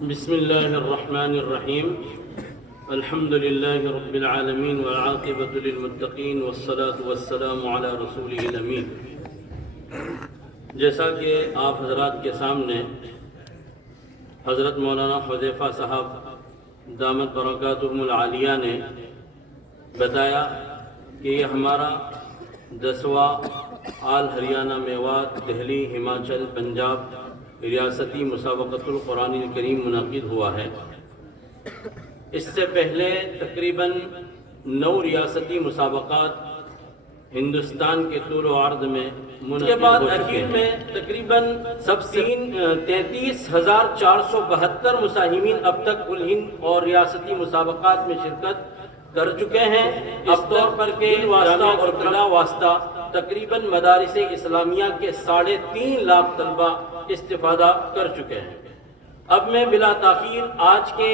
بسم اللہ الرحمن الرحیم الحمد للہ رب العالمین والعاقبۃ للمتقین والصلاة والسلام علی رسولہ الامین۔ جیسا کہ آپ حضرات کے سامنے حضرت مولانا حذیفہ صاحب دامت برکاتہم العالیہ نے بتایا کہ یہ ہمارا 10واں آل ہریانہ میوات دہلی ہماچل پنجاب ریاستی مسابقۃ القرآن الکریم منعقد ہوا ہے۔ اس سے پہلے تقریباً 9 ریاستی مسابقات ہندوستان کے طول و عرض میں منعقد کے بعد اخیر میں تقریباً 33,472 مساہمین اب تک کل ہند اور ریاستی مسابقات میں شرکت کر چکے ہیں۔ اس طور پر کہ واسطہ اور بلا واسطہ تقریباً مدارس اسلامیہ کے 3.5 لاکھ طلبہ استفادہ کر چکے ہیں۔ اب میں بلا تاخیر آج کے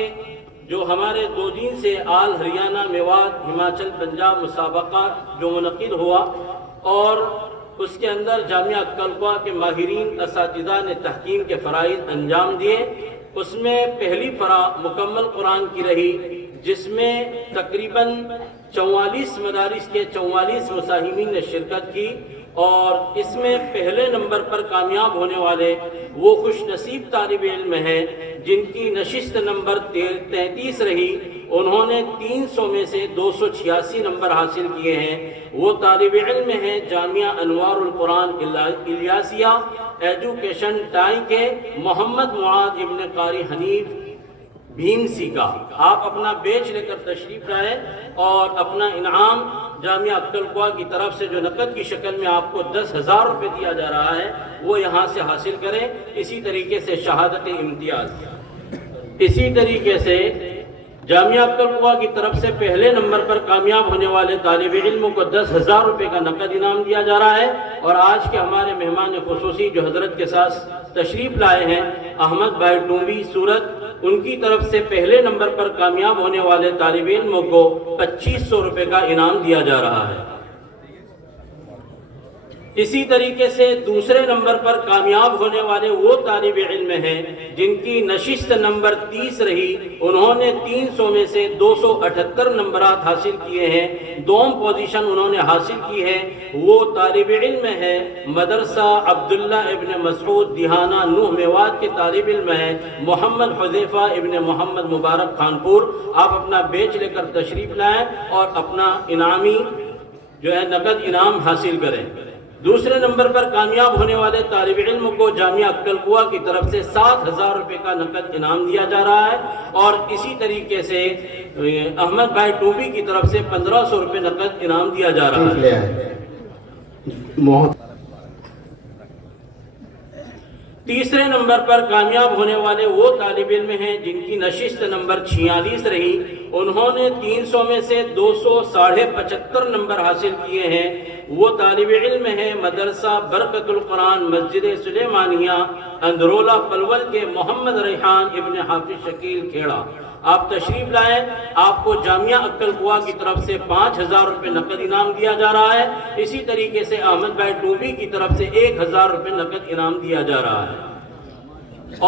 جو ہمارے 2 دن سے آل ہریانہ میوات ہماچل پنجاب مسابقہ جو منعقد ہوا اور اس کے اندر جامعہ کلکوا کے ماہرین اساتذہ نے تحکیم کے فرائض انجام دیے، اس میں پہلی فرا مکمل قرآن کی رہی، جس میں تقریباً 44 مدارس کے 44 مساہمین نے شرکت کی، اور اس میں پہلے نمبر پر کامیاب ہونے والے وہ خوش نصیب طالب علم ہیں جن کی نشست نمبر 33 رہی۔ انہوں نے 300 میں سے 286 نمبر حاصل کیے ہیں۔ وہ طالب علم ہیں جامعہ انوار القرآن الیاسیہ ایجوکیشن ٹائی کے محمد معاذ ابن قاری حنیف بھیمسی کا۔ آپ اپنا بیچ لے کر تشریف لائیں اور اپنا انعام جامعہ کلکوا کی طرف سے جو نقد کی شکل میں آپ کو 10,000 روپے دیا جا رہا ہے وہ یہاں سے حاصل کریں۔ اسی طریقے سے شہادت امتیاز، اسی طریقے سے جامعہ کلکوا کی طرف سے پہلے نمبر پر کامیاب ہونے والے طالب علموں کو 10,000 روپے کا نقد انعام دیا جا رہا ہے۔ اور آج کے ہمارے مہمان خصوصی جو حضرت کے ساتھ تشریف لائے ہیں احمد بھائی ٹومبی سورت، ان کی طرف سے پہلے نمبر پر کامیاب ہونے والے طالب علموں کو 2500 روپے کا انعام دیا جا رہا ہے۔ اسی طریقے سے دوسرے نمبر پر کامیاب ہونے والے وہ طالب علم ہیں جن کی نشست نمبر 30 رہی، انہوں نے 300 میں سے 278 نمبرات حاصل کیے ہیں۔ دوم پوزیشن انہوں نے حاصل کی ہے۔ وہ طالب علم ہے مدرسہ عبداللہ ابن مسعود دہانہ نوح میوات کے طالب علم ہیں محمد حذیفہ ابن محمد مبارک خانپور۔ آپ اپنا بیچ لے کر تشریف لائیں اور اپنا انعامی جو ہے نقد انعام حاصل کریں۔ دوسرے نمبر پر کامیاب ہونے والے طالب علم کو جامعہ کلکوا کی طرف سے 7,000 روپے کا نقد انعام دیا جا رہا ہے، اور اسی طریقے سے احمد بھائی ٹوبی کی طرف سے 1,500 روپے نقد انعام دیا جا رہا ہے۔ تیسرے نمبر پر کامیاب ہونے والے وہ طالب علم ہیں جن کی نشست نمبر 46 رہی، انہوں نے 300 میں سے 275 نمبر حاصل کیے ہیں۔ وہ طالب علم ہیں مدرسہ برکت القرآن مسجد سلیمانیہ اندرولہ پلول کے محمد ریحان ابن حافظ شکیل کھیڑا۔ آپ تشریف لائیں، آپ کو جامعہ کلکوا کی طرف سے 5,000 روپے نقد انعام دیا جا رہا ہے۔ اسی طریقے سے احمد بھائی ٹوبی کی طرف سے 1,000 روپے نقد انعام دیا جا رہا ہے۔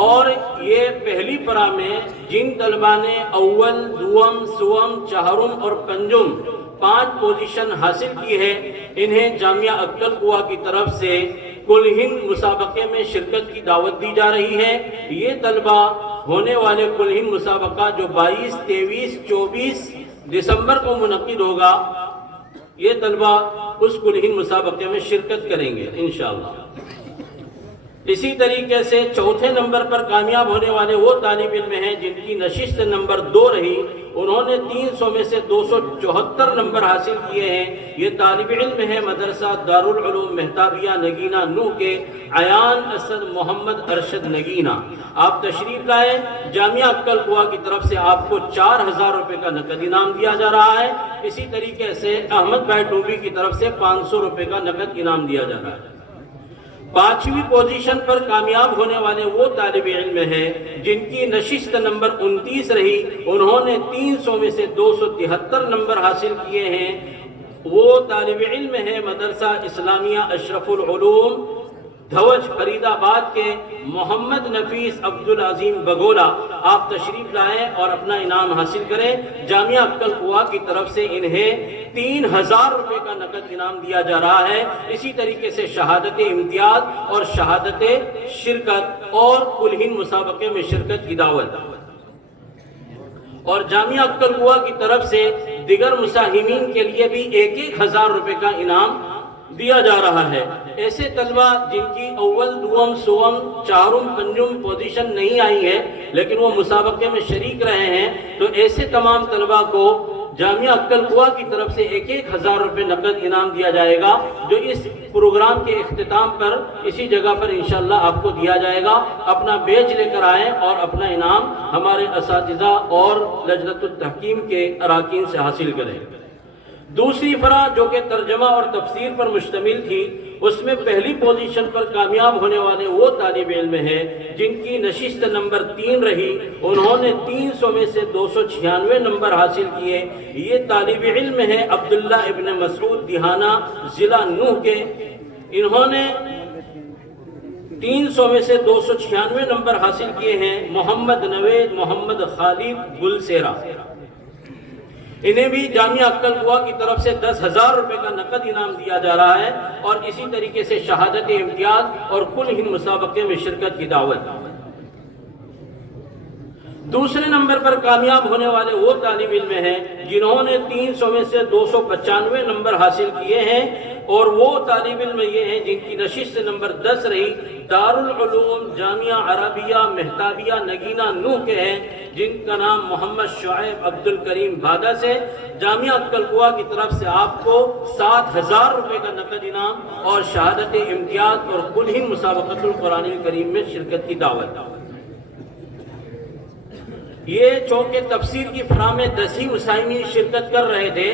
اور یہ پہلی فرا میں جن طلبہ نے اول، دوم، سوم، چہارم اور پنجم 5 پوزیشن حاصل کی ہے، انہیں جامعہ کلکوا کی طرف سے کل ہند مسابقے میں شرکت کی دعوت دی جا رہی ہے۔ یہ طلبہ ہونے والے کل ہند مسابقہ جو 22، 23، 24 دسمبر کو منعقد ہوگا، یہ طلبہ اس کل ہند مسابقے میں شرکت کریں گے انشاءاللہ۔ اسی طریقے سے چوتھے نمبر پر کامیاب ہونے والے وہ طالب علم ہیں جن کی نشست نمبر 2 رہی، انہوں نے 300 میں سے 274 نمبر حاصل کیے ہیں۔ یہ طالب علم ہیں مدرسہ دارالعلوم مہتابیہ نگینہ نوح کے عیان اسد محمد ارشد نگینہ۔ آپ تشریف لائیں، جامعہ کلکوا کی طرف سے آپ کو 4,000 روپے کا نقد انعام دیا جا رہا ہے۔ اسی طریقے سے احمد بھائی ٹوبی کی طرف سے 500 روپے کا نقد انعام دیا جا رہا ہے۔ 5ویں پوزیشن پر کامیاب ہونے والے وہ طالب علم ہیں جن کی نشست نمبر 29 رہی، انہوں نے 300 میں سے 273 نمبر حاصل کیے ہیں۔ وہ طالب علم ہیں مدرسہ اسلامیہ اشرف العلوم دھوج فرید آباد کے محمد نفیس عبدالعظیم بگولا، آپ تشریف لائیں اور اپنا انعام حاصل کریں۔ جامعہ عقل قوا کی طرف سے انہیں 3000 روپے کا نقد انعام دیا جا رہا ہے۔ اسی طریقے سے شہادت امتیاز اور شہادت شرکت اور کل ہند مسابقے میں شرکت کی دعوت، اور جامعہ عقل قوا کی طرف سے دیگر مساہمین کے لیے بھی 1000 روپے کا انعام دیا جا رہا ہے۔ ایسے طلبہ جن کی اول، دوم، سوم، چہارم، پنجم پوزیشن نہیں آئی ہے لیکن وہ مسابقے میں شریک رہے ہیں، تو ایسے تمام طلبہ کو جامعہ عقل قوا کی طرف سے 1000 روپے نقد انعام دیا جائے گا، جو اس پروگرام کے اختتام پر اسی جگہ پر انشاءاللہ آپ کو دیا جائے گا۔ اپنا بیج لے کر آئیں اور اپنا انعام ہمارے اساتذہ اور لجنۃ التحکیم کے اراکین سے حاصل کریں۔ دوسری فرا جو کہ ترجمہ اور تفسیر پر مشتمل تھی، اس میں پہلی پوزیشن پر کامیاب ہونے والے وہ طالب علم ہیں جن کی نشست نمبر 3 رہی۔ انہوں نے 300 میں سے 296 نمبر حاصل کیے۔ یہ طالب علم ہیں عبداللہ ابن مسعود دیہانہ ضلع نوح کے۔ انہوں نے 300 میں سے 296 نمبر حاصل کیے ہیں۔ محمد نوید محمد خالد گلسیرا، انہیں بھی جامعہ عقل قوا کی طرف سے 10,000 روپے کا نقد انعام دیا جا رہا ہے، اور اسی طریقے سے شہادت امتیاز اور کل ہند مسابقے میں شرکت کی دعوت۔ دوسرے نمبر پر کامیاب ہونے والے وہ طالب علم ہیں جنہوں نے 300 میں سے 295 نمبر حاصل کیے ہیں، اور وہ طالب علم یہ ہیں جن کی نشست نمبر 10 رہی۔ دارالعلوم جامعہ عربیہ مہتابیہ نگینہ نوح کے ہیں، جن کا نام محمد شعیب عبدالکریم بھادا سے۔ جامعہ عقل قوا کی طرف سے آپ کو 7000 روپے کا نقد انعام اور شہادت امتیاز اور کل ہند مسابقۃ القرآن الکریم میں شرکت کی دعوت۔ یہ چونکہ تفسیر کی فرا میں 10 ہی مساہمین شرکت کر رہے تھے،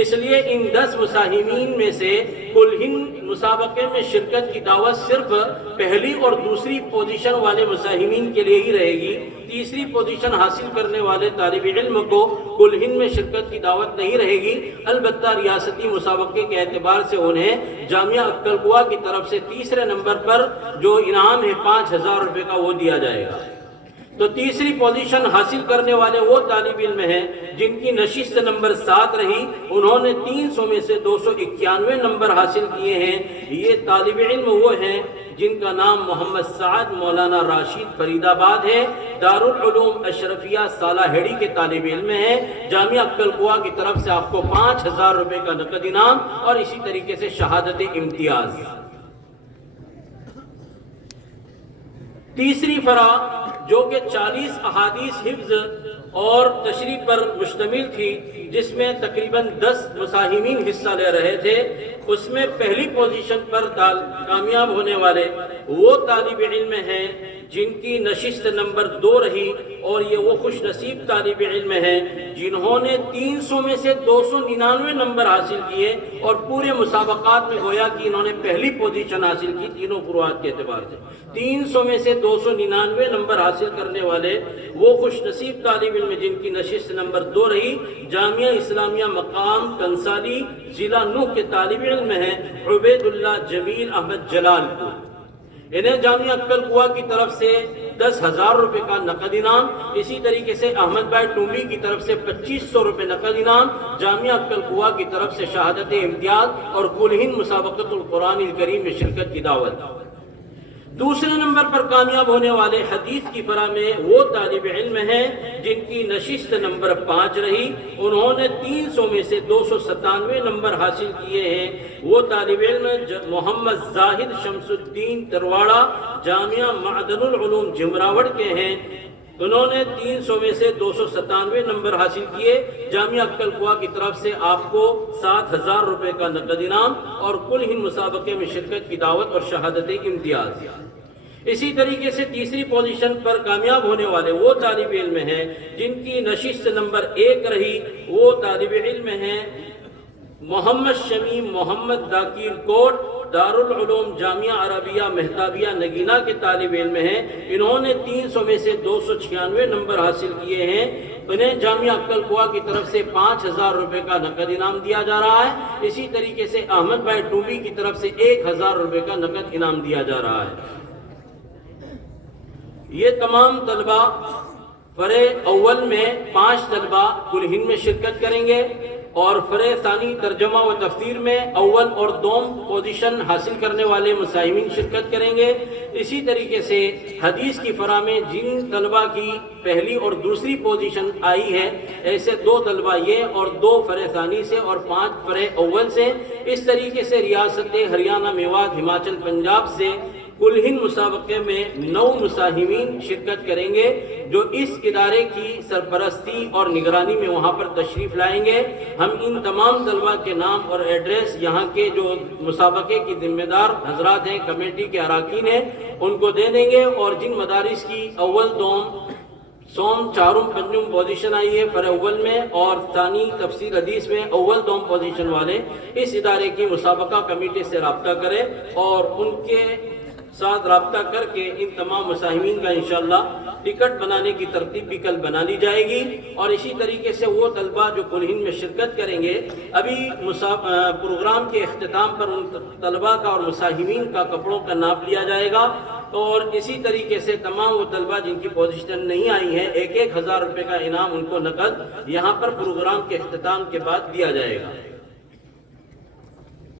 اس لیے ان 10 مساہمین میں سے کل ہند مسابقے میں شرکت کی دعوت صرف پہلی اور دوسری پوزیشن والے مساہمین کے لیے ہی رہے گی۔ تیسری پوزیشن حاصل کرنے والے طالب علم کو کل ہند میں شرکت کی دعوت نہیں رہے گی، البتہ ریاستی مسابقے کے اعتبار سے انہیں جامعہ عقل قوا کی طرف سے تیسرے نمبر پر جو انعام ہے 5000 روپے کا وہ دیا جائے گا۔ تو تیسری پوزیشن حاصل کرنے والے وہ طالب علم ہیں جن کی نشست نمبر 7 رہی۔ انہوں نے 300 میں سے 291 نمبر حاصل کیے ہیں۔ یہ طالب علم وہ ہیں جن کا نام محمد سعد مولانا راشد فرید آباد ہے، دارالعلوم اشرفیہ صالحیڑی کے طالب علم ہیں۔ جامعہ عقل قوا کی طرف سے آپ کو 5000 روپے کا نقد انعام اور اسی طریقے سے شہادت امتیاز۔ تیسری فرا جو کہ 40 احادیث حفظ اور تشریح پر مشتمل تھی، جس میں تقریباً 10 مساہمین حصہ لے رہے تھے، اس میں پہلی پوزیشن پر کامیاب ہونے والے وہ طالب علم ہیں جن کی نشست نمبر 2 رہی، اور یہ وہ خوش نصیب طالب علم ہیں جنہوں نے 300 میں سے 299 نمبر حاصل کیے، اور پورے مسابقات میں گویا کہ انہوں نے پہلی پوزیشن حاصل کی تینوں فروعات کے اعتبار سے۔ 300 میں سے 299 نمبر حاصل کرنے والے وہ خوش نصیب طالب علم جن کی نشست نمبر 2 رہی، جامعہ اسلامیہ مقام کنسالی ضلع نوح کے طالب علم ہیں عبید اللہ جمیل احمد جلال پور۔ انہیں جامعہ عقل قوا کی طرف سے 10,000 روپے کا نقد انعام، اسی طریقے سے احمد بھائی ٹومبی کی طرف سے 2500 روپے نقد انعام، جامعہ عقل قوا کی طرف سے شہادت امتیاز اور کل ہند مسابقۃ القرآن الکریم میں شرکت کی دعوت۔ دوسرے نمبر پر کامیاب ہونے والے حدیث کی فرا میں وہ طالب علم ہیں جن کی نشست نمبر 5 رہی۔ انہوں نے 300 میں سے 297 نمبر حاصل کیے ہیں۔ وہ طالب علم محمد زاہد شمس الدین ترواڑہ جامعہ معدن العلوم جمراوڑ کے ہیں۔ انہوں نے 300 میں سے 297 نمبر حاصل کیے۔ جامعہ عقل قوا کی طرف سے آپ کو 7000 روپے کا نقد انعام اور کل ہند مسابقے میں شرکت کی دعوت اور شہادت امتیاز۔ اسی طریقے سے تیسری پوزیشن پر کامیاب ہونے والے وہ طالب علم ہیں جن کی نشست نمبر 1 رہی۔ وہ طالب علم ہیں محمد شمیم محمد ذاکر کوٹ، دارالعلوم جامعہ عربیہ مہتابیہ نگینہ کے طالب علم ہیں۔ انہوں نے 300 میں سے 296 نمبر حاصل کیے ہیں۔ انہیں جامعہ عقل قوا کی طرف سے 5,000 روپے کا نقد انعام دیا جا رہا ہے۔ اسی طریقے سے احمد بھائی ٹوبی کی طرف سے 1,000 روپے کا نقد انعام دیا جا رہا ہے۔ یہ تمام طلبہ فرع اول میں 5 طلبہ کل ہند میں شرکت کریں گے اور فرع ثانی ترجمہ و تفسیر میں اول اور دوم پوزیشن حاصل کرنے والے مساہمین شرکت کریں گے۔ اسی طریقے سے حدیث کی فرع میں جن طلبہ کی پہلی اور دوسری پوزیشن آئی ہے، ایسے 2 طلبہ یہ اور 2 فرع ثانی سے اور 5 فرع اول سے۔ اس طریقے سے ریاست ہریانہ، میوات، ہماچل، پنجاب سے کل ہند مسابقے میں 9 مساہمین شرکت کریں گے جو اس ادارے کی سرپرستی اور نگرانی میں وہاں پر تشریف لائیں گے۔ ہم ان تمام طلبہ کے نام اور ایڈریس یہاں کے جو مسابقے کی ذمہ دار حضرات ہیں، کمیٹی کے اراکین ہیں، ان کو دے دیں گے، اور جن مدارس کی اول، دوم، سوم، چارم، پنجم پوزیشن آئی ہے فرع اول میں اور ثانی تفسیر حدیث میں اول، دوم پوزیشن والے اس ادارے کی مسابقہ کمیٹی سے رابطہ کریں اور ان کے ساتھ رابطہ کر کے ان تمام مساہمین کا انشاءاللہ ٹکٹ بنانے کی ترتیب بھی کل بنا لی جائے گی۔ اور اسی طریقے سے وہ طلبہ جو کل ہند میں شرکت کریں گے، ابھی پروگرام کے اختتام پر ان طلبہ کا اور مساہمین کا کپڑوں کا ناپ لیا جائے گا، اور اسی طریقے سے تمام وہ طلبہ جن کی پوزیشن نہیں آئی ہیں 1,000 روپے کا انعام ان کو نقد یہاں پر پروگرام کے اختتام کے بعد دیا جائے گا۔